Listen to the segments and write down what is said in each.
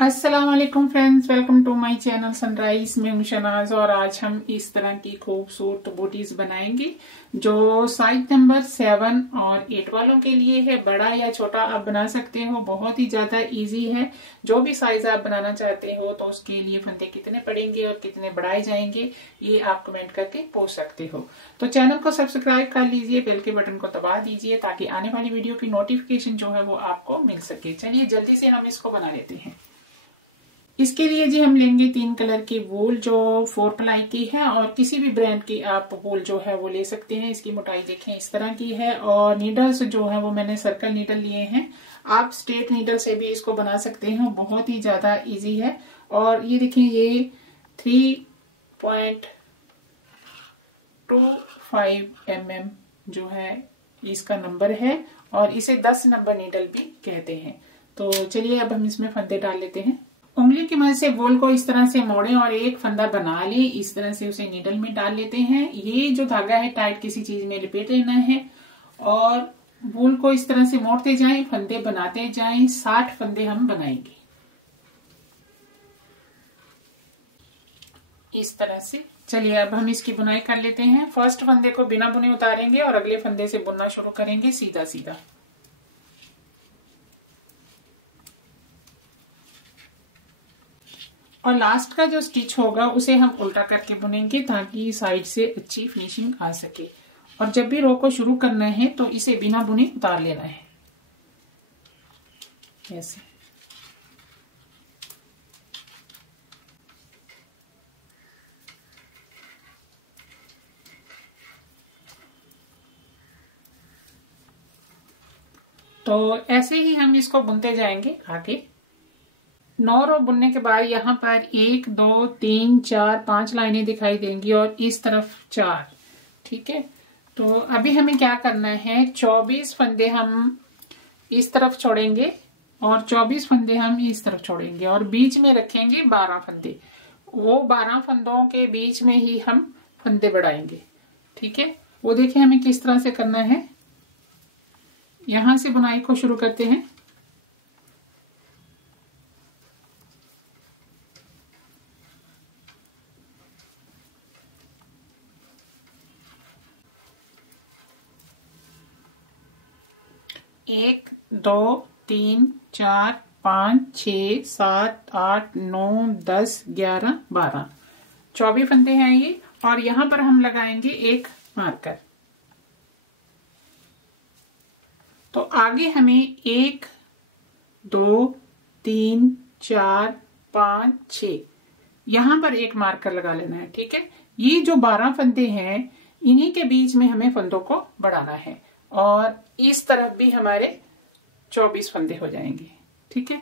अस्सलाम वालेकुम friends, welcome to my channel sunrise. मैं हूं शनाज और आज हम इस तरह की खूबसूरत बूटीज बनाएंगे जो साइज नंबर 7 और 8 वालों के लिए है। बड़ा या छोटा आप बना सकते हो, बहुत ही ज्यादा इजी है। जो भी साइज आप बनाना चाहते हो तो उसके लिए फंदे कितने पड़ेंगे और कितने बढ़ाए जाएंगे ये आप कमेंट करके पूछ सकते हो। तो चैनल को सब्सक्राइब कर लीजिए, बेल के बटन को दबा दीजिए ताकि आने वाली वीडियो की नोटिफिकेशन जो है वो आपको मिल सके। चलिए जल्दी से हम इसको बना लेते हैं। इसके लिए जी हम लेंगे 3 कलर की वूल जो 4 प्लाई की है और किसी भी ब्रांड की आप वूल जो है वो ले सकते हैं। इसकी मोटाई देखें इस तरह की है और नीडल्स जो है वो मैंने सर्कल नीडल लिए हैं। आप स्ट्रेट नीडल से भी इसको बना सकते हैं, बहुत ही ज्यादा इजी है। और ये देखिए ये 3.25 mm जो है इसका नंबर है और इसे 10 नंबर नीडल भी कहते हैं। तो चलिए अब हम इसमें फंदे डाल लेते हैं। उंगली की मदद से वूल को इस तरह से मोड़ें और एक फंदा बना ले। इस तरह से उसे नीडल में डाल लेते हैं। ये जो धागा है टाइट किसी चीज में लिपेट लेना है और वूल को इस तरह से मोड़ते जाएं, फंदे बनाते जाएं। 60 फंदे हम बनाएंगे इस तरह से। चलिए अब हम इसकी बुनाई कर लेते हैं। फर्स्ट फंदे को बिना बुने उतारेंगे और अगले फंदे से बुनना शुरू करेंगे सीधा सीधा। और लास्ट का जो स्टिच होगा उसे हम उल्टा करके बुनेंगे ताकि साइड से अच्छी फिनिशिंग आ सके। और जब भी रो को शुरू करना है तो इसे बिना बुने उतार लेना है ऐसे। तो ऐसे ही हम इसको बुनते जाएंगे आगे। 9 रो बुनने के बाद यहाँ पर 1 2 3 4 5 लाइनें दिखाई देंगी और इस तरफ 4। ठीक है, तो अभी हमें क्या करना है, 24 फंदे हम इस तरफ छोड़ेंगे और 24 फंदे हम इस तरफ छोड़ेंगे और बीच में रखेंगे 12 फंदे। वो 12 फंदों के बीच में ही हम फंदे बढ़ाएंगे। ठीक है, वो देखिए हमें किस तरह से करना है। यहां से बुनाई को शुरू करते हैं। एक 2 3 4 5 6 7 8 9 10 11 12 24 फंदे हैं ये। और यहां पर हम लगाएंगे एक मार्कर। तो आगे हमें 1 2 3 4 5 6 यहां पर एक मार्कर लगा लेना है। ठीक है, ये जो 12 फंदे हैं इन्हीं के बीच में हमें फंदों को बढ़ाना है और इस तरफ भी हमारे 24 फंदे हो जाएंगे। ठीक है,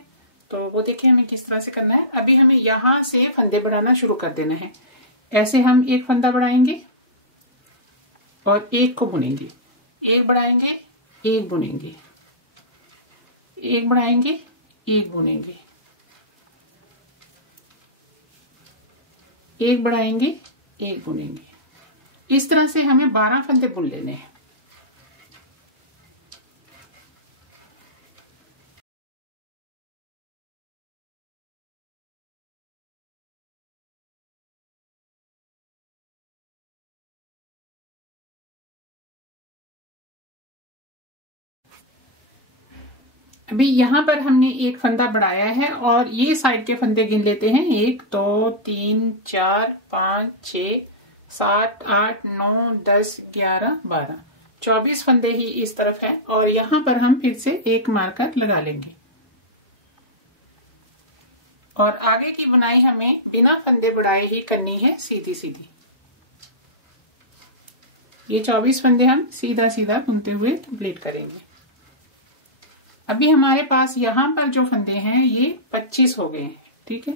तो वो देखिए हमें किस तरह से करना है। अभी हमें यहां से फंदे बढ़ाना शुरू कर देना है। ऐसे हम एक फंदा बढ़ाएंगे और एक को बुनेंगे, एक बढ़ाएंगे, एक बुनेंगे, एक बढ़ाएंगे, एक बुनेंगे, एक बढ़ाएंगे, एक बुनेंगे। इस तरह से हमें 12 फंदे बुन लेने हैं। अभी यहाँ पर हमने एक फंदा बढ़ाया है और ये साइड के फंदे गिन लेते हैं। 1 2 3 4 5 6 7 8 9 10 11 12 24 फंदे ही इस तरफ है और यहाँ पर हम फिर से एक मार्कर लगा लेंगे। और आगे की बुनाई हमें बिना फंदे बढ़ाए ही करनी है, सीधी सीधी। ये 24 फंदे हम सीधा सीधा बुनते हुए कंप्लीट करेंगे। अभी हमारे पास यहां पर जो फंदे हैं ये 25 हो गए हैं। ठीक है,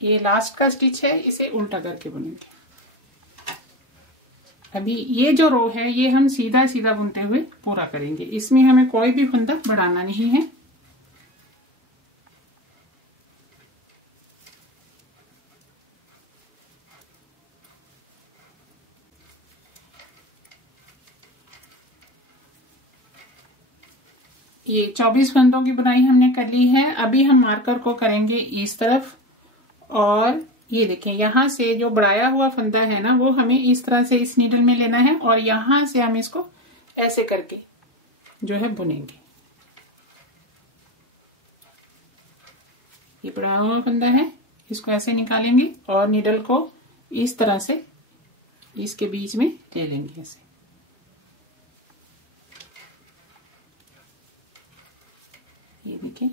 ये लास्ट का स्टिच है, इसे उल्टा करके बुनेंगे। अभी ये जो रो है ये हम सीधा सीधा बुनते हुए पूरा करेंगे, इसमें हमें कोई भी फंदा बढ़ाना नहीं है। ये 24 फंदों की बुनाई हमने कर ली है। अभी हम मार्कर को करेंगे इस तरफ, और ये देखें यहां से जो बढ़ाया हुआ फंदा है ना वो हमें इस तरह से इस नीडल में लेना है, और यहां से हम इसको ऐसे करके जो है बुनेंगे। ये बढ़ाया हुआ फंदा है, इसको ऐसे निकालेंगे और नीडल को इस तरह से इसके बीच में ले लेंगे ऐसे। ये देखिए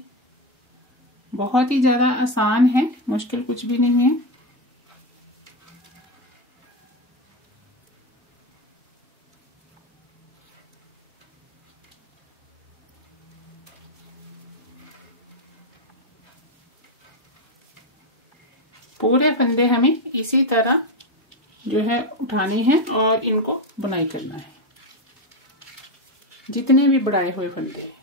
बहुत ही ज्यादा आसान है, मुश्किल कुछ भी नहीं है। पूरे फंदे हमें इसी तरह जो है उठाने हैं और इनको बुनाई करना है, जितने भी बढ़ाए हुए फंदे हैं।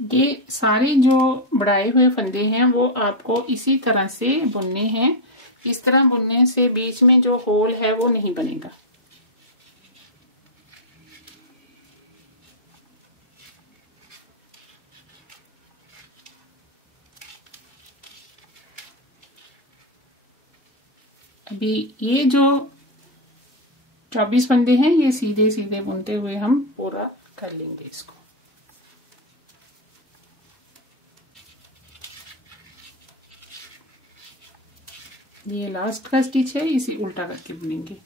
ये सारे जो बढ़ाए हुए फंदे हैं वो आपको इसी तरह से बुनने हैं। इस तरह बुनने से बीच में जो होल है वो नहीं बनेगा। अभी ये जो 24 फंदे हैं ये सीधे सीधे बुनते हुए हम पूरा कर लेंगे इसको। ये लास्ट का स्टिच है, इसे उल्टा करके बुनेंगे,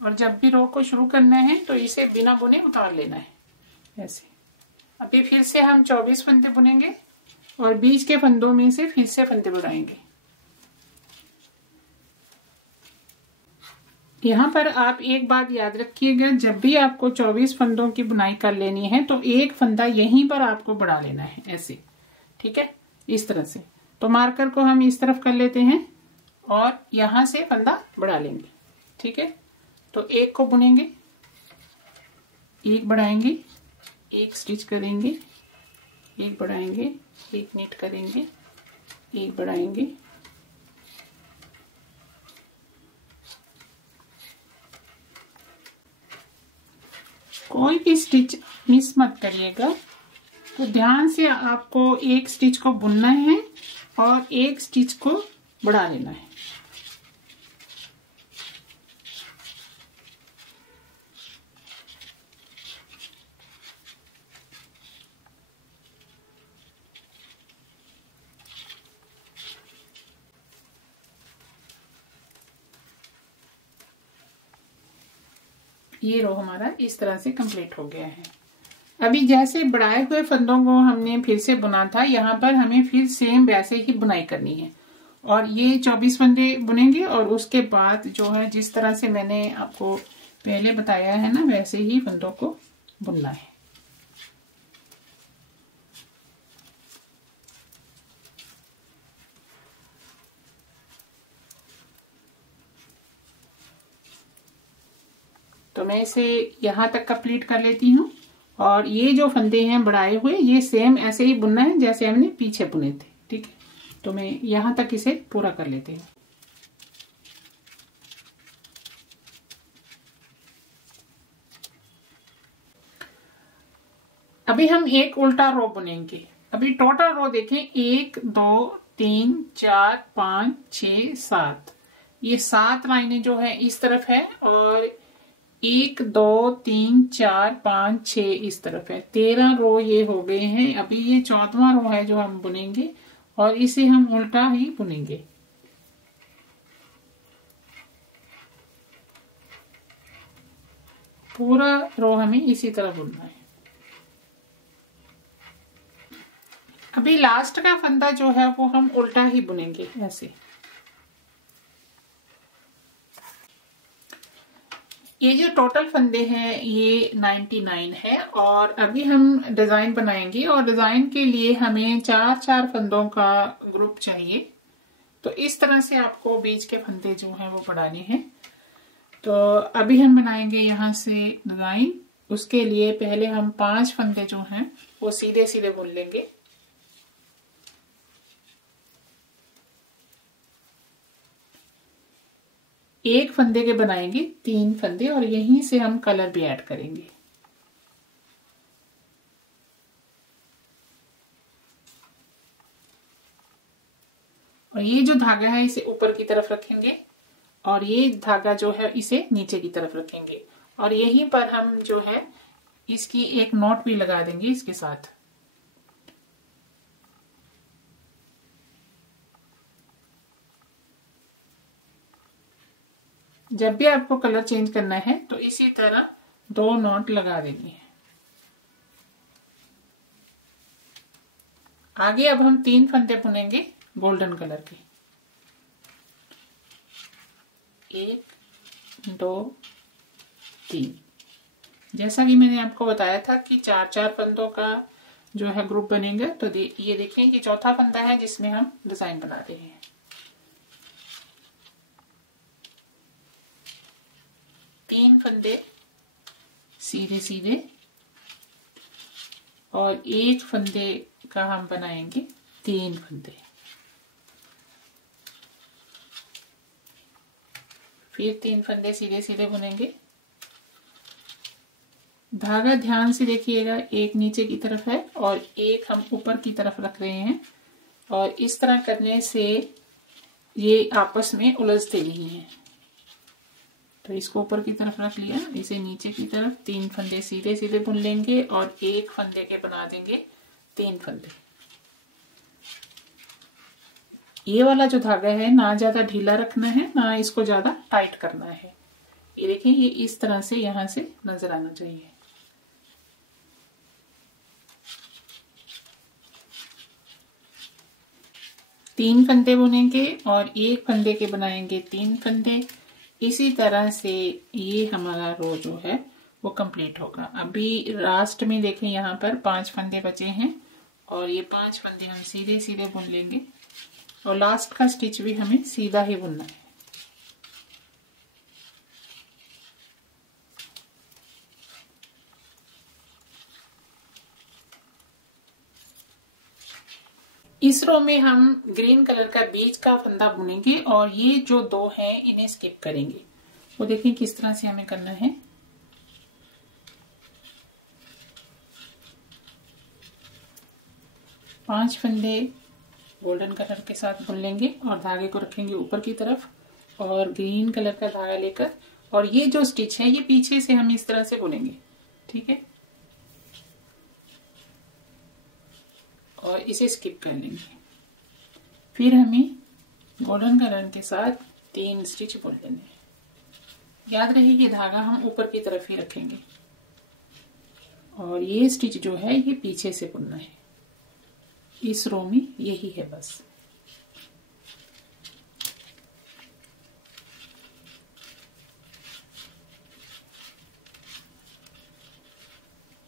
और जब भी रो को शुरू करना है तो इसे बिना बुने उतार लेना है ऐसे। अभी फिर से हम 24 फंदे बुनेंगे और बीच के फंदों में से फिर से फंदे बढ़ाएंगे। यहाँ पर आप एक बात याद रखिएगा, जब भी आपको 24 फंदों की बुनाई कर लेनी है तो एक फंदा यहीं पर आपको बढ़ा लेना है ऐसे, ठीक है, इस तरह से। तो मार्कर को हम इस तरफ कर लेते हैं और यहां से फंदा बढ़ा लेंगे, ठीक है। तो एक को बुनेंगे, एक बढ़ाएंगे, एक स्टिच करेंगे, एक बढ़ाएंगे, एक नीट करेंगे, एक बढ़ाएंगे, कोई भी स्टिच मिस मत करिएगा। तो ध्यान से आपको एक स्टिच को बुनना है और एक स्टिच को बढ़ा लेना है। ये रो हमारा इस तरह से कंप्लीट हो गया है। अभी जैसे बढ़ाए हुए फंदों को हमने फिर से बुना था, यहाँ पर हमें फिर सेम वैसे ही बुनाई करनी है, और ये 24 फंदे बुनेंगे और उसके बाद जो है जिस तरह से मैंने आपको पहले बताया है ना वैसे ही फंदों को बुनना है। तो मैं इसे यहाँ तक कंप्लीट कर लेती हूँ, और ये जो फंदे हैं बढ़ाए हुए ये सेम ऐसे ही बुनना है जैसे हमने पीछे बुने थे, ठीक है। तो मैं यहाँ तक इसे पूरा कर लेते हैं। अभी हम एक उल्टा रो बुनेंगे। अभी टोटल रो देखें, 1 2 3 4 5 6 7, ये 7 लाइनें जो है इस तरफ है, और 1 2 3 4 5 6 इस तरफ है। 13 रो ये हो गए हैं। अभी ये 14वां रो है जो हम बुनेंगे, और इसे हम उल्टा ही बुनेंगे। पूरा रो हमें इसी तरह बुनना है। अभी लास्ट का फंदा जो है वो हम उल्टा ही बुनेंगे ऐसे। ये जो टोटल फंदे हैं ये 99 है और अभी हम डिजाइन बनाएंगे और डिजाइन के लिए हमें 4-4 फंदों का ग्रुप चाहिए। तो इस तरह से आपको बीच के फंदे जो हैं वो बढ़ाने हैं। तो अभी हम बनाएंगे यहाँ से डिजाइन। उसके लिए पहले हम 5 फंदे जो हैं वो सीधे सीधे बुन लेंगे। एक फंदे के बनाएंगे 3 फंदे और यहीं से हम कलर भी ऐड करेंगे। और ये जो धागा है इसे ऊपर की तरफ रखेंगे और ये धागा जो है इसे नीचे की तरफ रखेंगे और यहीं पर हम जो है इसकी एक नॉट भी लगा देंगे इसके साथ। जब भी आपको कलर चेंज करना है तो इसी तरह 2 नॉट लगा देनी है। आगे अब हम 3 फंदे बुनेंगे गोल्डन कलर के। 1 2 3। जैसा कि मैंने आपको बताया था कि 4-4 फंदों का जो है ग्रुप बनेगा। तो ये देखिए कि चौथा फंदा है जिसमें हम डिजाइन बना रहे हैं। तीन फंदे सीधे सीधे और एक फंदे का हम बनाएंगे 3 फंदे। फिर 3 फंदे सीधे सीधे बुनेंगे। धागा ध्यान से देखिएगा, एक नीचे की तरफ है और एक हम ऊपर की तरफ रख रहे हैं और इस तरह करने से ये आपस में उलझते नहीं हैं। तो इसको ऊपर की तरफ रख लिया, इसे नीचे की तरफ 3 फंदे सीधे सीधे बुन लेंगे और एक फंदे के बना देंगे 3 फंदे। ये वाला जो धागा है ना ज्यादा ढीला रखना है ना इसको ज्यादा टाइट करना है। ये देखिए ये इस तरह से यहां से नजर आना चाहिए। तीन फंदे बुनेंगे और एक फंदे के बनाएंगे 3 फंदे। इसी तरह से ये हमारा रो जो है वो कंप्लीट होगा। अभी लास्ट में देखें यहाँ पर 5 फंदे बचे हैं और ये 5 फंदे हम सीधे सीधे बुन लेंगे और लास्ट का स्टिच भी हमें सीधा ही बुनना है। इस रो में हम ग्रीन कलर का बीच का फंदा बुनेंगे और ये जो 2 हैं इन्हें स्किप करेंगे। वो देखें किस तरह से हमें करना है। पांच फंदे गोल्डन कलर के साथ बुन लेंगे और धागे को रखेंगे ऊपर की तरफ और ग्रीन कलर का धागा लेकर और ये जो स्टिच है ये पीछे से हम इस तरह से बुनेंगे, ठीक है, और इसे स्किप कर लेंगे। फिर हमें गोल्डन कलर के साथ 3 स्टिच बुन लेने हैं। याद रहे ये धागा हम ऊपर की तरफ ही रखेंगे और ये स्टिच जो है ये पीछे से बुनना है। इस रो में यही है बस।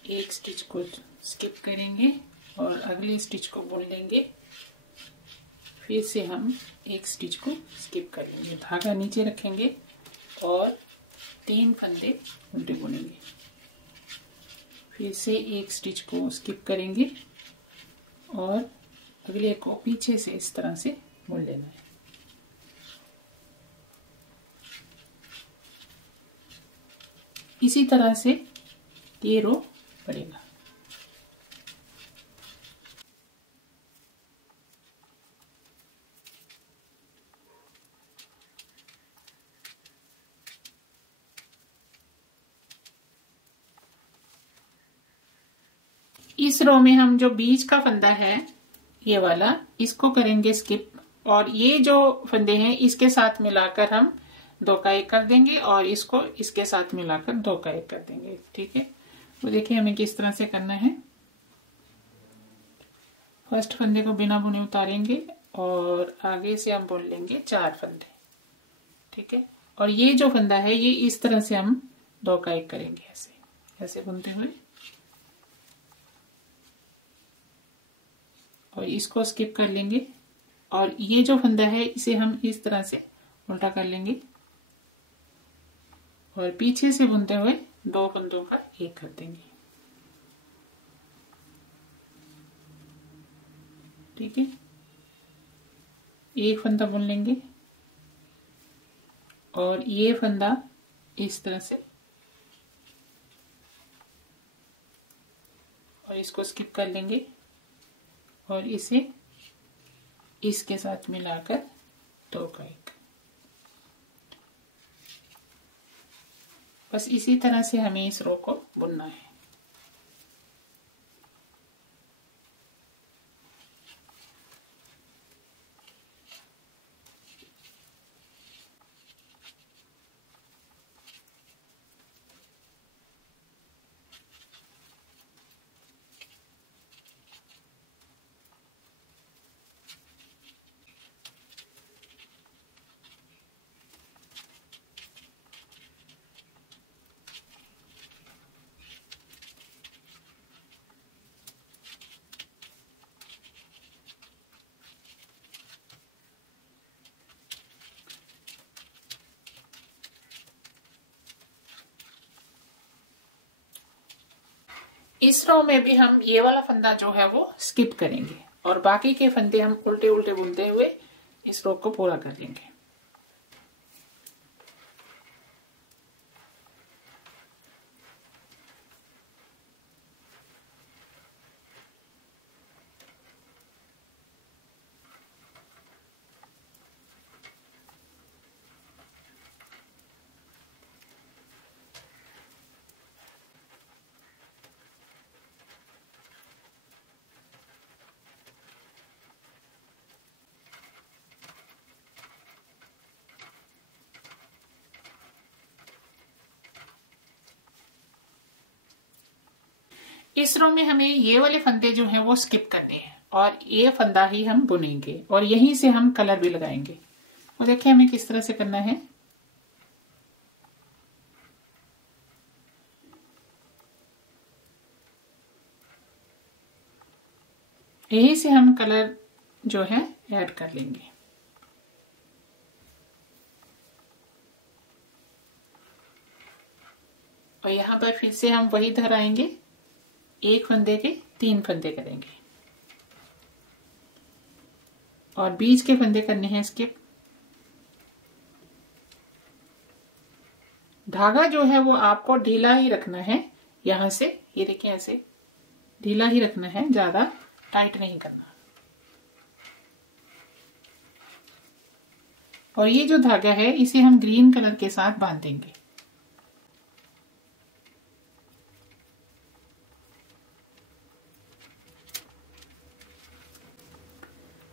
एक स्टिच को स्किप करेंगे और अगली स्टिच को बुन लेंगे। फिर से हम एक स्टिच को स्किप करेंगे, धागा नीचे रखेंगे और 3 फंदे उल्टे बुनेंगे। फिर से एक स्टिच को स्किप करेंगे और अगले को पीछे से इस तरह से बुन लेना है। इसी तरह से ये रो पड़ेगा। इस रो में हम जो बीच का फंदा है ये वाला इसको करेंगे स्किप और ये जो फंदे हैं इसके साथ मिलाकर हम 2 का 1 कर देंगे और इसको इसके साथ मिलाकर 2 का 1 कर देंगे, ठीक है। तो देखिए हमें किस तरह से करना है। फर्स्ट फंदे को बिना बुने उतारेंगे और आगे से हम बुन लेंगे 4 फंदे, ठीक है। और ये जो फंदा है ये इस तरह से हम दो का एक करेंगे, ऐसे ऐसे बुनते हुए, और इसको स्किप कर लेंगे। और ये जो फंदा है इसे हम इस तरह से उल्टा कर लेंगे और पीछे से बुनते हुए दो फंदों का एक कर देंगे। ठीक है, एक फंदा बुन लेंगे और ये फंदा इस तरह से, और इसको स्किप कर लेंगे और इसे इसके साथ मिलाकर दो का एक। बस इसी तरह से हमें इस रो को बुनना है। इस रो में भी हम ये वाला फंदा जो है वो स्किप करेंगे और बाकी के फंदे हम उल्टे उल्टे बुनते हुए इस रो को पूरा कर लेंगे। इस रो में हमें ये वाले फंदे जो हैं वो स्किप करने हैं और ये फंदा ही हम बुनेंगे और यहीं से हम कलर भी लगाएंगे। और देखिए हमें किस तरह से करना है। यहीं से हम कलर जो है ऐड कर लेंगे। और यहां पर फिर से हम वही दोहराएंगे, एक फंदे के 3 फंदे करेंगे और बीच के फंदे करने हैं स्किप। धागा जो है वो आपको ढीला ही रखना है, यहां से ये देखिए ऐसे ढीला ही रखना है, ज्यादा टाइट नहीं करना। और ये जो धागा है इसे हम ग्रीन कलर के साथ बांध देंगे।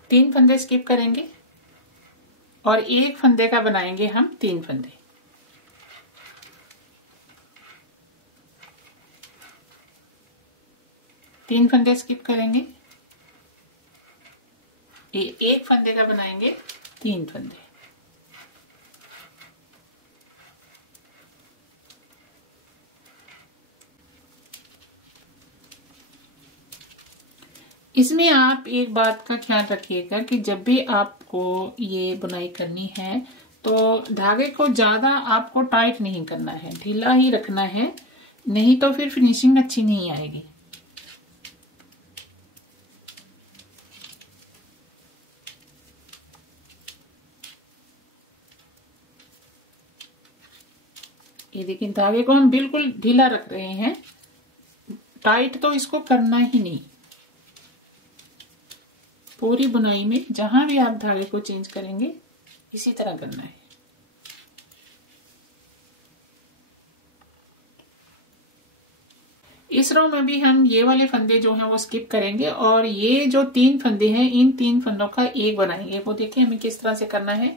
तीन फंदे स्किप करेंगे और एक फंदे का बनाएंगे हम 3 फंदे। तीन फंदे स्किप करेंगे, एक फंदे का बनाएंगे 3 फंदे। इसमें आप एक बात का ख्याल रखिएगा कि जब भी आपको ये बुनाई करनी है तो धागे को ज्यादा आपको टाइट नहीं करना है, ढीला ही रखना है, नहीं तो फिर फिनिशिंग अच्छी नहीं आएगी। ये देखिए धागे को हम बिल्कुल ढीला रख रहे हैं, टाइट तो इसको करना ही नहीं। पूरी बुनाई में जहां भी आप धागे को चेंज करेंगे इसी तरह करना है। इस रो में भी हम ये वाले फंदे जो हैं वो स्किप करेंगे और ये जो 3 फंदे हैं इन 3 फंदों का एक बनाएंगे। वो देखिए हमें किस तरह से करना है।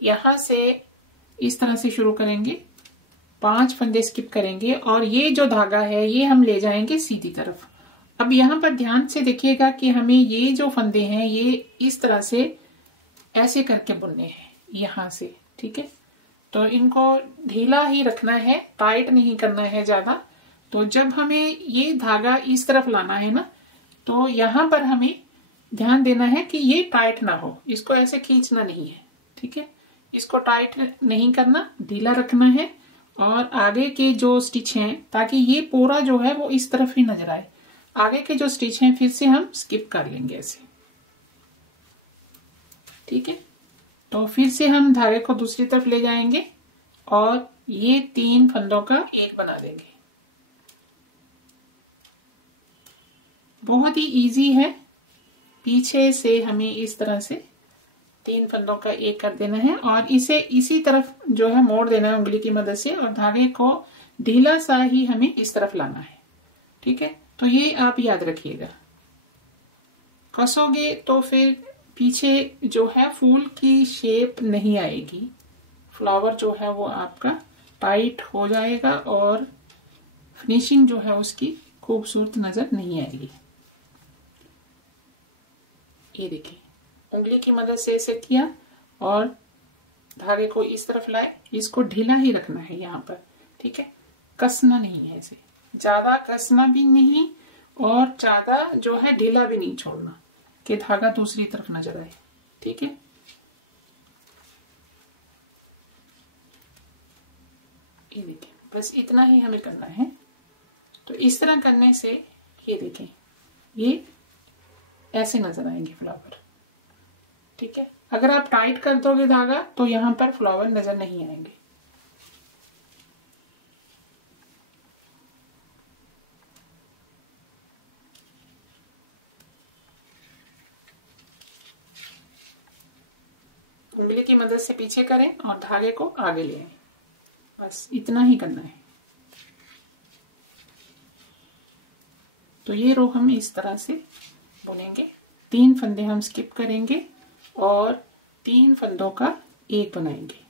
यहां से इस तरह से शुरू करेंगे, 5 फंदे स्किप करेंगे और ये जो धागा है ये हम ले जाएंगे सीधी तरफ। अब यहां पर ध्यान से देखिएगा कि हमें ये जो फंदे हैं ये इस तरह से ऐसे करके बुनने हैं यहां से, ठीक है। तो इनको ढीला ही रखना है, टाइट नहीं करना है ज्यादा। तो जब हमें ये धागा इस तरफ लाना है ना, तो यहाँ पर हमें ध्यान देना है कि ये टाइट ना हो, इसको ऐसे खींचना नहीं है, ठीक है। इसको टाइट नहीं करना, ढीला रखना है। और आगे के जो स्टिच हैं, ताकि ये पूरा जो है वो इस तरफ ही नजर आए, आगे के जो स्टिच हैं फिर से हम स्किप कर लेंगे ऐसे, ठीक है। तो फिर से हम धागे को दूसरी तरफ ले जाएंगे और ये 3 फंदों का एक बना देंगे। बहुत ही इजी है। पीछे से हमें इस तरह से 3 फंदों का एक कर देना है और इसे इसी तरफ जो है मोड़ देना है उंगली की मदद से, और धागे को ढीला सा ही हमें इस तरफ लाना है, ठीक है। तो ये आप याद रखिएगा। कसोगे तो फिर पीछे जो है फूल की शेप नहीं आएगी, फ्लावर जो है वो आपका टाइट हो जाएगा और फिनिशिंग जो है उसकी खूबसूरत नजर नहीं आएगी। ये देखिए, उंगली की मदद से इसे किया और धागे को इस तरफ लाए, इसको ढीला ही रखना है यहाँ पर, ठीक है। कसना नहीं है इसे, ज्यादा कसना भी नहीं और ज्यादा जो है ढीला भी नहीं छोड़ना कि धागा दूसरी तरफ नजर आए, ठीक है। ये देखिए, बस इतना ही हमें करना है। तो इस तरह करने से ये देखें, ये ऐसे नजर आएंगे फ्लावर, ठीक है। अगर आप टाइट कर दोगे धागा तो यहां पर फ्लावर नजर नहीं आएंगे। उंगली की मदद से पीछे करें और धागे को आगे ले आए, बस इतना ही करना है। तो ये रो हम इस तरह से बुनेंगे। 3 फंदे हम स्किप करेंगे और 3 फंदों का एक बनाएंगे।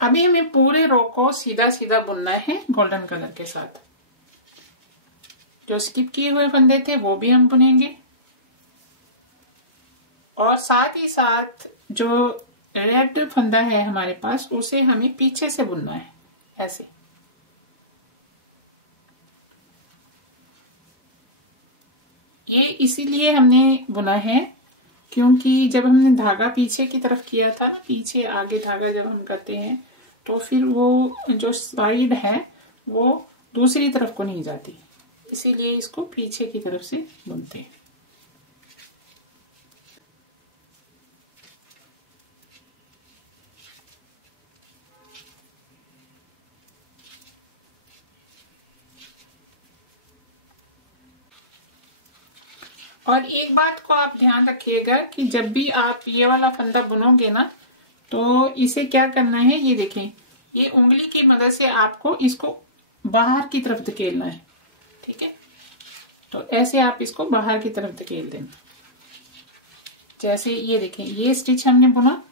अभी हमें पूरे रो को सीधा सीधा बुनना है गोल्डन कलर के साथ। जो स्किप किए हुए फंदे थे वो भी हम बुनेंगे और साथ ही साथ जो रेड फंदा है हमारे पास उसे हमें पीछे से बुनना है ऐसे। ये इसीलिए हमने बुना है क्योंकि जब हमने धागा पीछे की तरफ किया था ना, पीछे आगे धागा जब हम करते हैं तो फिर वो जो साइड है वो दूसरी तरफ को नहीं जाती, इसीलिए इसको पीछे की तरफ से बुनते हैं। और एक बात को आप ध्यान रखिएगा कि जब भी आप ये वाला फंदा बुनोगे ना तो इसे क्या करना है, ये देखें, ये उंगली की मदद से आपको इसको बाहर की तरफ धकेलना है, ठीक है। तो ऐसे आप इसको बाहर की तरफ धकेल देना। जैसे ये देखें, ये स्टिच हमने बुना,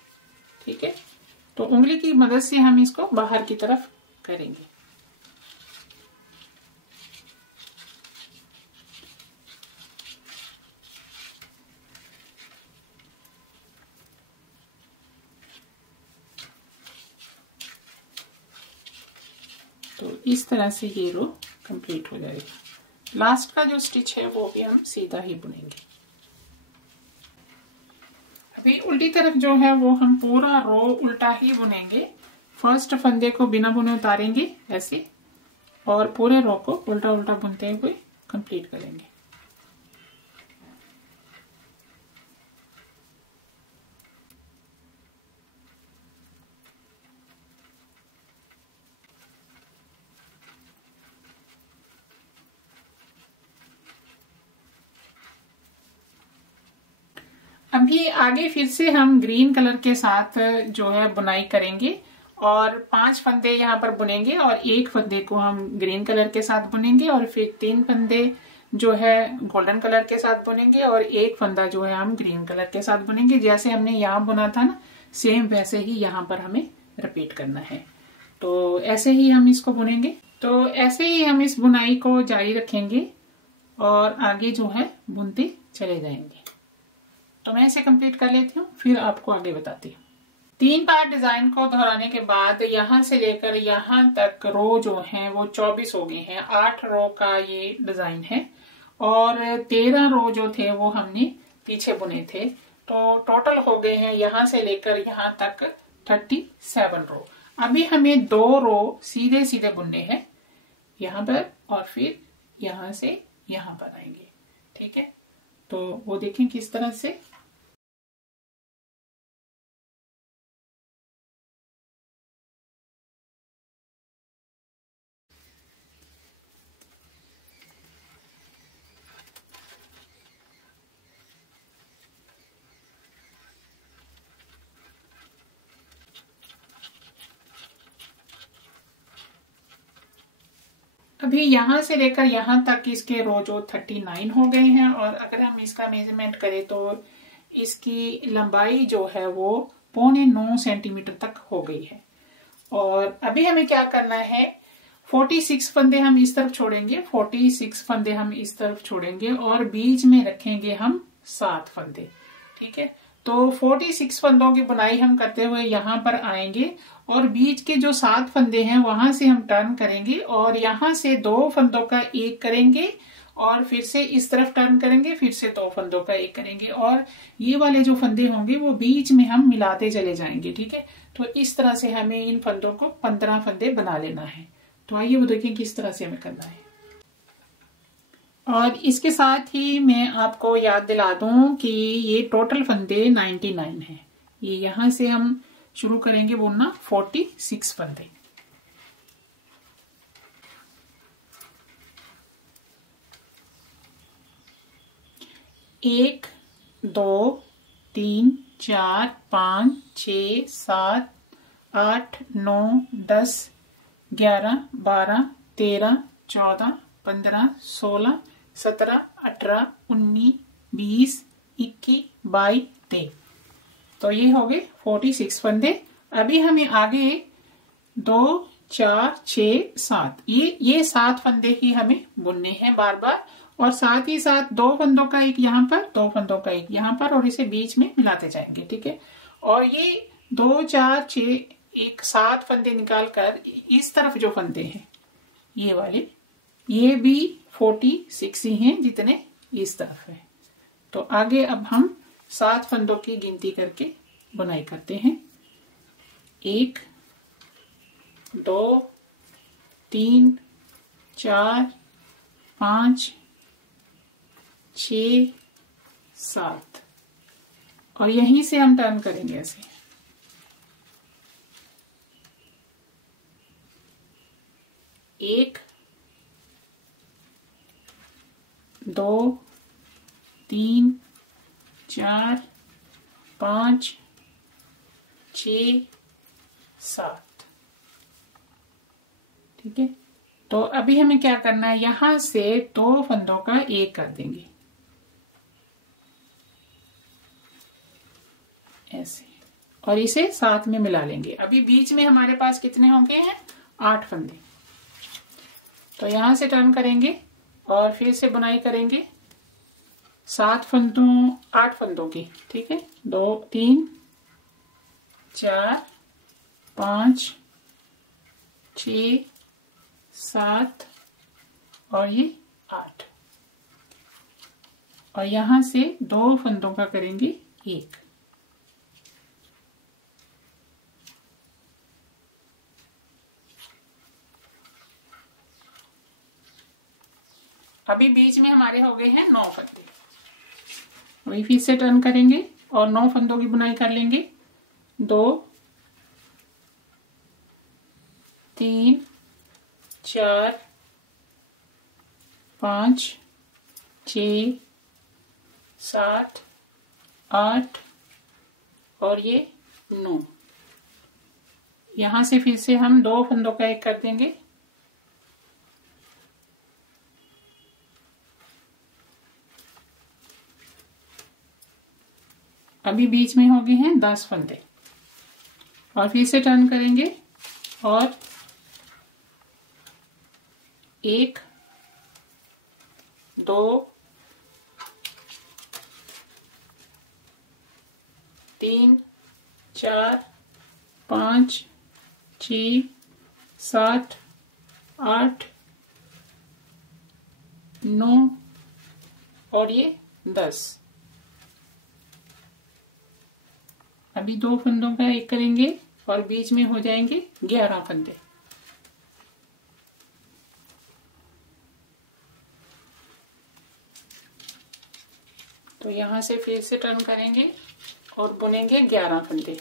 ठीक है। तो उंगली की मदद से हम इसको बाहर की तरफ करेंगे। तो इस तरह से ये रो कंप्लीट हो जाएगी। लास्ट का जो स्टिच है वो भी हम सीधा ही बुनेंगे। अभी उल्टी तरफ जो है वो हम पूरा रो उल्टा ही बुनेंगे। फर्स्ट फंदे को बिना बुने उतारेंगे ऐसे और पूरे रो को उल्टा उल्टा बुनते हुए कंप्लीट करेंगे। अभी आगे फिर से हम ग्रीन कलर के साथ जो है बुनाई करेंगे और 5 फंदे यहाँ पर बुनेंगे और एक फंदे को हम ग्रीन कलर के साथ बुनेंगे और फिर 3 फंदे जो है गोल्डन कलर के साथ बुनेंगे और एक फंदा जो है हम ग्रीन कलर के साथ बुनेंगे। जैसे हमने यहाँ बुना था ना, सेम वैसे ही यहाँ पर हमें रिपीट करना है। तो ऐसे ही हम इसको बुनेंगे। तो ऐसे ही हम इस बुनाई को जारी रखेंगे और आगे जो है बुनते चले जाएंगे। तो मैं इसे कंप्लीट कर लेती हूँ, फिर आपको आगे बताती हूँ। 3 बार डिजाइन को दोहराने के बाद यहाँ से लेकर यहाँ तक रो जो है वो 24 हो गए हैं। 8 रो का ये डिजाइन है और 13 रो जो थे वो हमने पीछे बुने थे। तो टोटल हो गए हैं यहाँ से लेकर यहाँ तक 37 रो। अभी हमें 2 रो सीधे सीधे बुनने हैं यहाँ पर और फिर यहाँ से यहाँ पर आएंगे। ठीक है, तो वो देखें किस तरह से। अभी यहाँ से लेकर यहाँ तक इसके रो जो 39 हो गए हैं और अगर हम इसका मेजरमेंट करें तो इसकी लंबाई जो है वो 8.25 सेंटीमीटर तक हो गई है। और अभी हमें क्या करना है, 46 फंदे हम इस तरफ छोड़ेंगे, 46 फंदे हम इस तरफ छोड़ेंगे और बीच में रखेंगे हम 7 फंदे। ठीक है, तो 46 फंदों की बुनाई हम करते हुए यहाँ पर आएंगे और बीच के जो 7 फंदे हैं वहां से हम टर्न करेंगे और यहाँ से 2 फंदों का एक करेंगे और फिर से इस तरफ टर्न करेंगे, फिर से 2 फंदों का एक करेंगे और ये वाले जो फंदे होंगे वो बीच में हम मिलाते चले जाएंगे। ठीक है, तो इस तरह से हमें इन फंदों को 15 फंदे बना लेना है। तो आइए वो देखें किस तरह से हमें करना है। और इसके साथ ही मैं आपको याद दिला दूं कि ये टोटल फंदे 99 है। ये यहां से हम शुरू करेंगे बुनना 46 फंदे। एक, 2, 3, 4, 5, 6, 7, 8, 9, 10, 11, 12, 13, 14, 15, 16, 17, 18, 19, 20, 21, 22, 23। तो ये हो गए 46 फंदे। अभी हमें आगे 2, 4, 6, 7 ये 7 फंदे ही हमें बुनने हैं बार बार और साथ ही साथ 2 फंदों का एक यहाँ पर, 2 फंदों का एक यहाँ पर और इसे बीच में मिलाते जाएंगे। ठीक है, और ये 2, 4, 6, 7 फंदे निकाल कर इस तरफ जो फंदे हैं ये वाले, ये भी 46 ही हैं जितने इस तरफ है। तो आगे अब हम 7 फंदों की गिनती करके बुनाई करते हैं। 1, 2, 3, 4, 5, 6, 7 और यहीं से हम टर्न करेंगे ऐसे। 1, 2, 3, 4, 5, 6, 7। ठीक है, तो अभी हमें क्या करना है, यहां से 2 फंदों का एक कर देंगे ऐसे और इसे साथ में मिला लेंगे। अभी बीच में हमारे पास कितने होंगे हैं, 8 फंदे। तो यहां से टर्न करेंगे और फिर से बुनाई करेंगे 8 फंदों की। ठीक है, 2, 3, 4, 5, 6, 7 और ये 8 और यहां से 2 फंदों का करेंगे एक। अभी बीच में हमारे हो गए हैं 9 फंदे। अभी फिर से टर्न करेंगे और 9 फंदों की बुनाई कर लेंगे। 2, 3, 4, 5, 6, 7 8 और ये 9। यहां से फिर से हम 2 फंदों का एक कर देंगे। अभी बीच में हो गए हैं 10 फंदे और फिर से टर्न करेंगे और 1 2 3 4 5 6 7 8 9 और ये 10। अभी 2 फंदों का एक करेंगे और बीच में हो जाएंगे 11 फंदे। तो यहां से फिर से टर्न करेंगे और बुनेंगे 11 फंदे।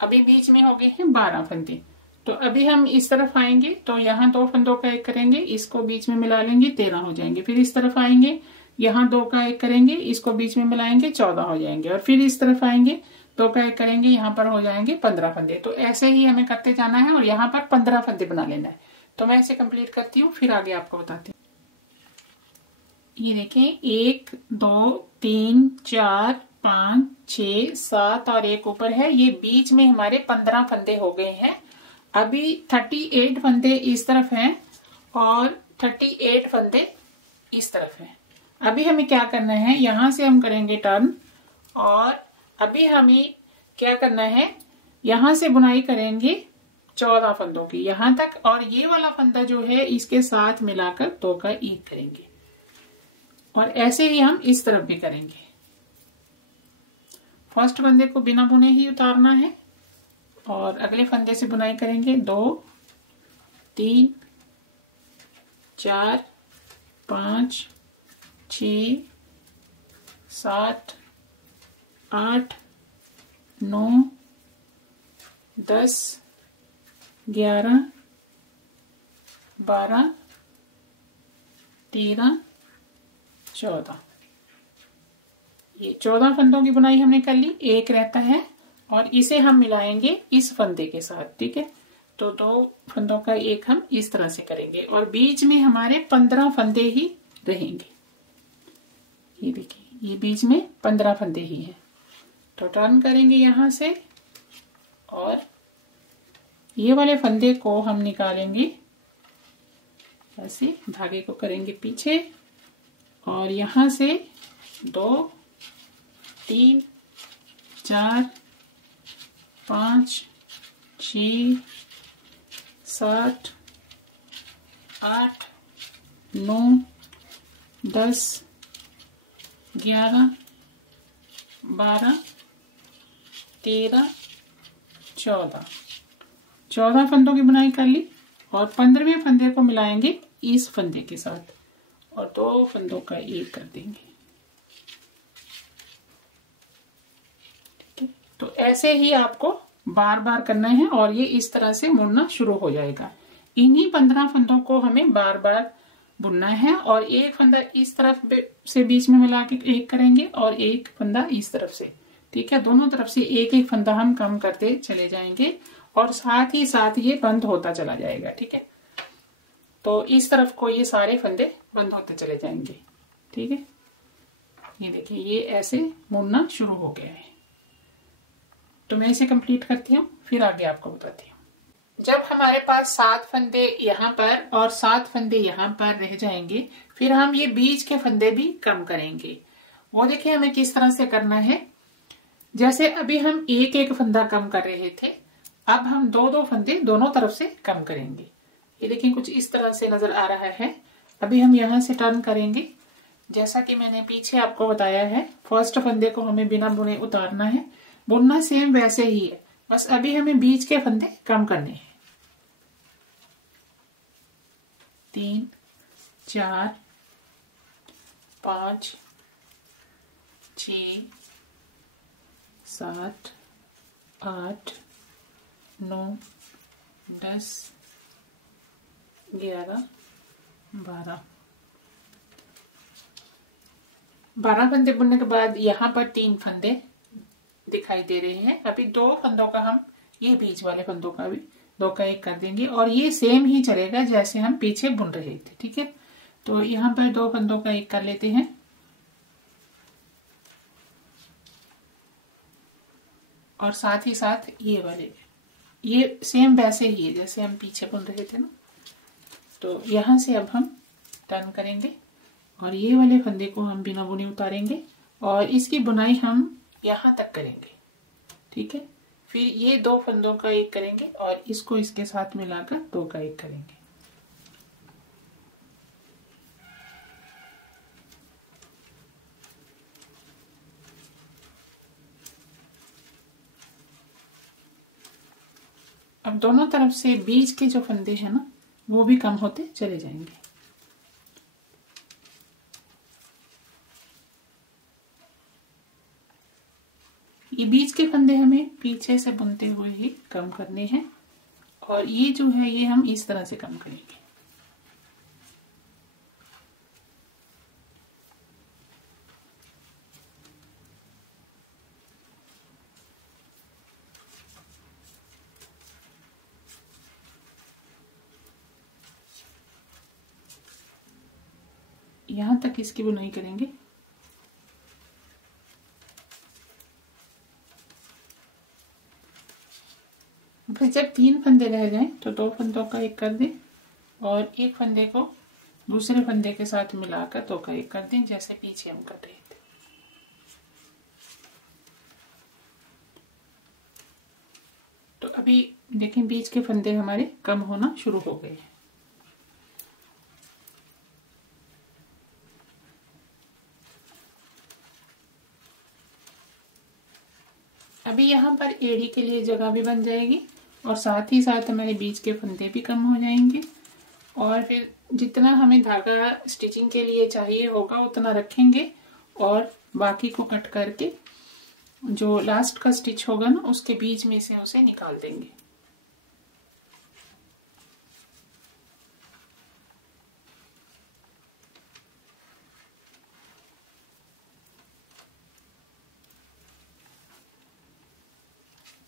अभी बीच में हो गए हैं 12 फंदे। तो अभी हम इस तरफ आएंगे तो यहाँ 2 फंदों का एक करेंगे, इसको बीच में मिला लेंगे, 13 हो जाएंगे। फिर इस तरफ आएंगे, यहाँ 2 का एक करेंगे, इसको बीच में मिलाएंगे, 14 हो जाएंगे। और फिर इस तरफ आएंगे, 2 का एक करेंगे, यहाँ पर हो जाएंगे 15 फंदे। तो ऐसे ही हमें करते जाना है और यहाँ पर 15 फंदे बना लेना है। तो मैं इसे कंप्लीट करती हूँ, फिर आगे आपको बताती हूँ। ये देखें, 1 2 3 4 5 6 7 और एक ऊपर है। ये बीच में हमारे 15 फंदे हो गए हैं। अभी 38 फंदे इस तरफ हैं और 38 फंदे इस तरफ हैं। अभी हमें क्या करना है, यहां से हम करेंगे टर्न और अभी हमें क्या करना है, यहां से बुनाई करेंगे 14 फंदों की यहां तक, और ये वाला फंदा जो है इसके साथ मिलाकर 2 का एक करेंगे। और ऐसे ही हम इस तरफ भी करेंगे। फर्स्ट फंदे को बिना बुने ही उतारना है और अगले फंदे से बुनाई करेंगे। 2 3 4 5 6 7 8 9 10 11 12 13 14। ये 14 फंदों की बुनाई हमने कर ली। एक रहता है और इसे हम मिलाएंगे इस फंदे के साथ, ठीक है। तो 2 फंदों का एक हम इस तरह से करेंगे और बीच में हमारे 15 फंदे ही रहेंगे। ये देखिए, ये बीच में 15 फंदे ही हैं। तो टर्न करेंगे यहां से और ये वाले फंदे को हम निकालेंगे, ऐसे धागे को करेंगे पीछे और यहां से 2 3 4 5 6 7 8 9 10 11 12 13 14। 14 फंदों की बुनाई कर ली और 15वें फंदे को मिलाएंगे इस फंदे के साथ और 2 फंदों का एक कर देंगे। ठीक है, तो ऐसे ही आपको बार बार करना है और ये इस तरह से मुड़ना शुरू हो जाएगा। इन्हीं 15 फंदों को हमें बार बार बुनना है और एक फंदा इस तरफ से बीच में मिला के एक करेंगे और एक फंदा इस तरफ से, ठीक है। दोनों तरफ से एक एक फंदा हम कम करते चले जाएंगे और साथ ही साथ ये बंद होता चला जाएगा, ठीक है। तो इस तरफ को ये सारे फंदे बंद होते चले जाएंगे, ठीक है। ये देखिए, ये ऐसे मुड़ना शुरू हो गया है। तो मैं इसे कंप्लीट करती हूँ, फिर आगे आपको बताती हूँ। जब हमारे पास 7 फंदे यहाँ पर और 7 फंदे यहाँ पर रह जाएंगे, फिर हम ये बीच के फंदे भी कम करेंगे। वो देखिए हमें किस तरह से करना है। जैसे अभी हम एक एक फंदा कम कर रहे थे, अब हम 2-2 फंदे दोनों तरफ से कम करेंगे। ये देखिए कुछ इस तरह से नजर आ रहा है। अभी हम यहाँ से टर्न करेंगे, जैसा कि मैंने पीछे आपको बताया है। फर्स्ट फंदे को हमें बिना बुने उतारना है, बुनना सेम वैसे ही है, बस अभी हमें बीच के फंदे कम करने हैं। 3 4 5 6 7 8 9 10 11 12 फंदे बुनने के बाद यहाँ पर 3 फंदे दिखाई दे रहे हैं। अभी 2 फंदों का हम ये बीच वाले फंदों का भी 2 का 1 कर देंगे और ये सेम ही चलेगा जैसे हम पीछे बुन रहे थे। ठीक है, तो यहाँ पर 2 फंदों का 1 कर लेते हैं और साथ ही साथ ये वाले ये सेम वैसे ही है जैसे हम पीछे बुन रहे थे ना। तो यहाँ से अब हम टर्न करेंगे और ये वाले फंदे को हम बिना बुने उतारेंगे और इसकी बुनाई हम यहाँ तक करेंगे। ठीक है, फिर ये 2 फंदों का 1 करेंगे और इसको इसके साथ मिलाकर 2 का 1 करेंगे। अब दोनों तरफ से बीच के जो फंदे हैं ना वो भी कम होते चले जाएंगे। ये बीच के फंदे हमें पीछे से बुनते हुए ही कम करने हैं और ये जो है ये हम इस तरह से कम करेंगे। यहां तक इसकी बुनाई करेंगे। फिर जब 3 फंदे रह जाएं तो 2 फंदों का 1 कर दें और एक फंदे को दूसरे फंदे के साथ मिलाकर 2 का 1 कर दें जैसे पीछे हम कर रहे थे। तो अभी देखें बीच के फंदे हमारे कम होना शुरू हो गए हैं। अभी यहाँ पर एड़ी के लिए जगह भी बन जाएगी और साथ ही साथ हमारे बीच के फंदे भी कम हो जाएंगे और फिर जितना हमें धागा स्टिचिंग के लिए चाहिए होगा उतना रखेंगे और बाकी को कट करके जो लास्ट का स्टिच होगा ना उसके बीच में से उसे निकाल देंगे।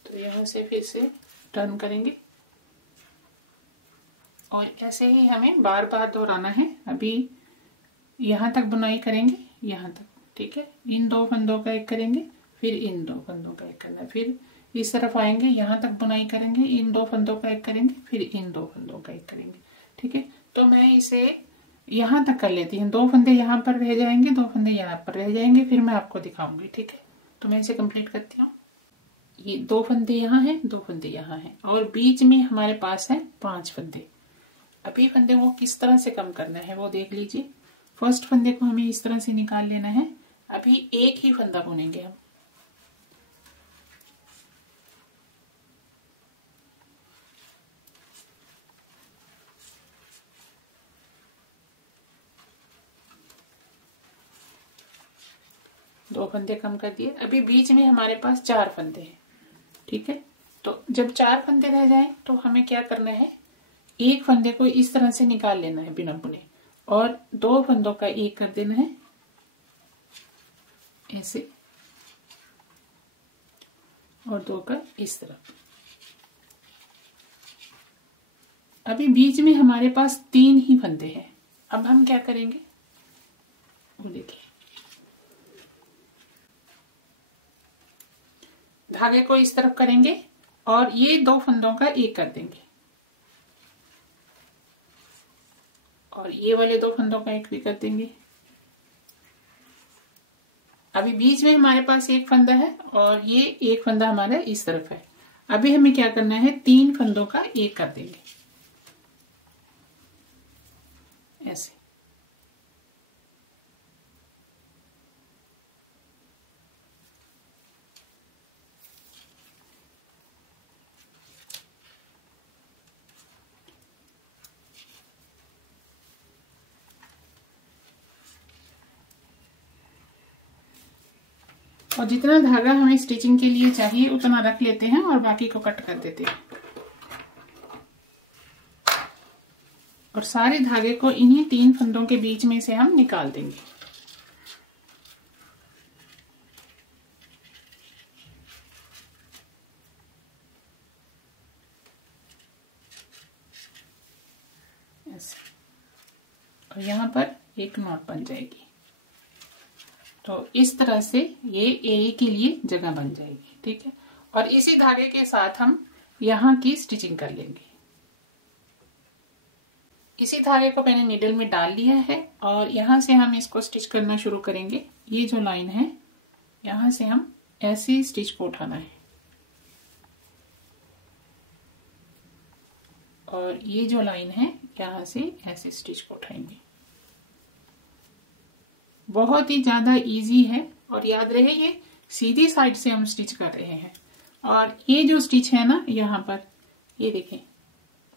तो यहाँ से फिर से टर्न करेंगे और ऐसे ही हमें बार बार दोहराना है। अभी यहाँ तक बुनाई करेंगे यहाँ तक। ठीक है, इन 2 फंदों का 1 करेंगे फिर इन 2 फंदों का 1 करना है, फिर इस तरफ आएंगे यहाँ तक बुनाई करेंगे, इन 2 फंदों का 1 करेंगे फिर इन 2 फंदों का 1 करेंगे। ठीक है, तो मैं इसे यहाँ तक कर लेती हूँ। 2 फंदे यहाँ पर रह जाएंगे, 2 फंदे यहाँ पर रह जाएंगे, फिर मैं आपको दिखाऊंगी। ठीक है, तो मैं इसे कंप्लीट करती हूँ। ये 2 फंदे यहाँ हैं, 2 फंदे यहाँ हैं और बीच में हमारे पास है 5 फंदे। अभी फंदे को किस तरह से कम करना है वो देख लीजिए। फर्स्ट फंदे को हमें इस तरह से निकाल लेना है। अभी एक ही फंदा बुनेंगे हम। दो फंदे कम कर दिए। अभी बीच में हमारे पास 4 फंदे हैं। ठीक है, तो जब 4 फंदे रह जाएं तो हमें क्या करना है, एक फंदे को इस तरह से निकाल लेना है बिना बुने और 2 फंदों का 1 कर देना है ऐसे और 2 का इस तरफ। अभी बीच में हमारे पास 3 ही फंदे हैं। अब हम क्या करेंगे वो देखिए, धागे को इस तरफ करेंगे और ये 2 फंदों का 1 कर देंगे और ये वाले 2 फंदों का 1 भी कर देंगे। अभी बीच में हमारे पास 1 फंदा है और ये 1 फंदा हमारा इस तरफ है। अभी हमें क्या करना है, 3 फंदों का 1 कर देंगे ऐसे। और जितना धागा हमें स्टिचिंग के लिए चाहिए उतना रख लेते हैं और बाकी को कट कर देते हैं। और सारे धागे को इन्हीं 3 फंदों के बीच में से हम निकाल देंगे। ऐसे। और यहाँ पर एक नॉट बन जाएगी। तो इस तरह से ये ए के लिए जगह बन जाएगी। ठीक है। और इसी धागे के साथ हम यहाँ की स्टिचिंग कर लेंगे। इसी धागे को मैंने नीडल में डाल लिया है और यहाँ से हम इसको स्टिच करना शुरू करेंगे। ये जो लाइन है यहाँ से हम ऐसे स्टिच को उठाना है और ये जो लाइन है यहाँ से ऐसे स्टिच को उठाएंगे। बहुत ही ज्यादा इजी है और याद रहे ये सीधी साइड से हम स्टिच कर रहे हैं। और ये जो स्टिच है ना यहाँ पर, ये देखें,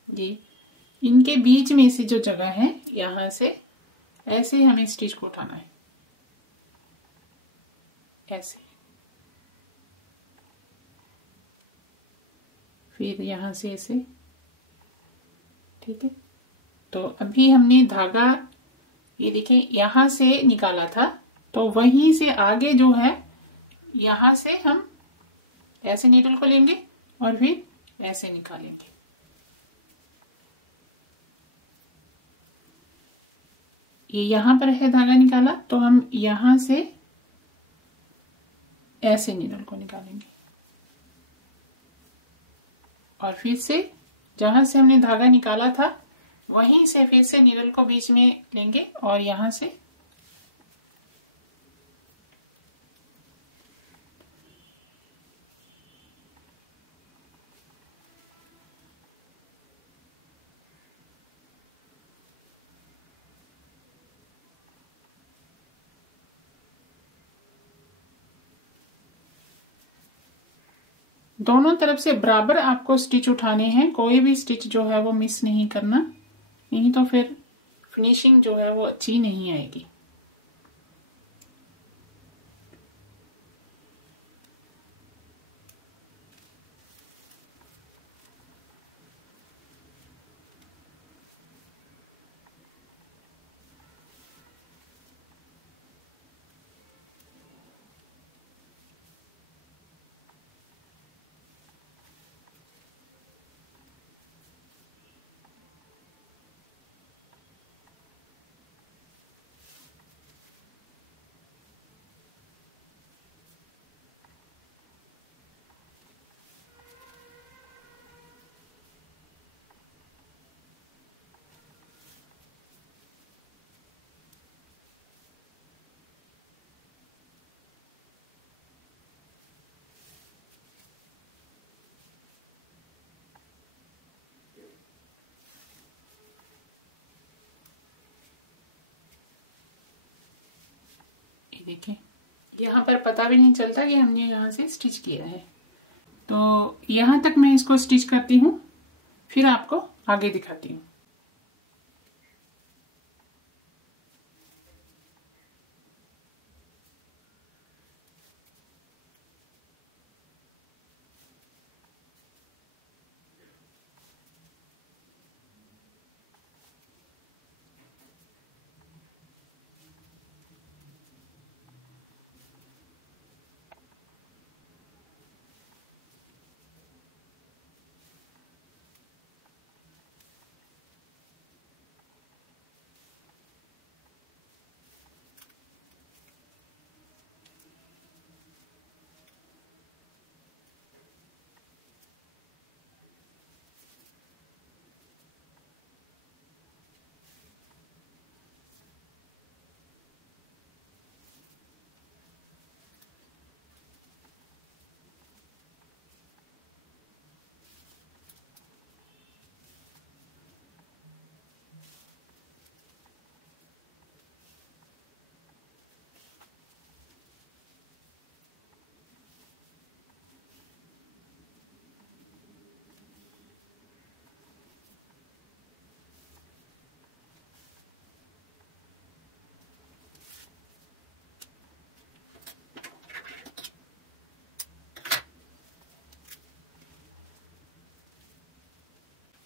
ये इनके बीच में से जो जगह है यहाँ से ऐसे हमें स्टिच को उठाना है, ऐसे। फिर यहाँ से ऐसे। ठीक है। तो अभी हमने धागा ये देखें यहां से निकाला था, तो वहीं से आगे जो है यहां से हम ऐसे नीडल को लेंगे और फिर ऐसे निकालेंगे। ये यहां पर है धागा निकाला, तो हम यहां से ऐसे नीडल को निकालेंगे और फिर से जहां से हमने धागा निकाला था वहीं से फिर से नीडल को बीच में लेंगे और यहां से दोनों तरफ से बराबर आपको स्टिच उठाने हैं। कोई भी स्टिच जो है वो मिस नहीं करना, नहीं तो फिर फिनिशिंग जो है वो अच्छी नहीं आएगी। देखिए यहाँ पर पता भी नहीं चलता कि हमने यहाँ से स्टिच किया है। तो यहाँ तक मैं इसको स्टिच करती हूँ, फिर आपको आगे दिखाती हूँ।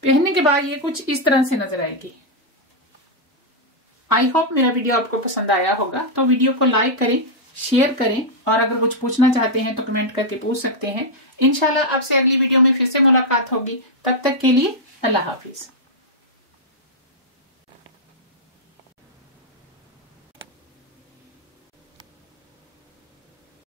पहनने के बाद ये कुछ इस तरह से नजर आएगी। आई होप मेरा वीडियो आपको पसंद आया होगा। तो वीडियो को लाइक करें, शेयर करें और अगर कुछ पूछना चाहते हैं तो कमेंट करके पूछ सकते हैं। इंशाल्लाह आपसे अगली वीडियो में फिर से मुलाकात होगी। तब तक के लिए अल्लाह हाफिज।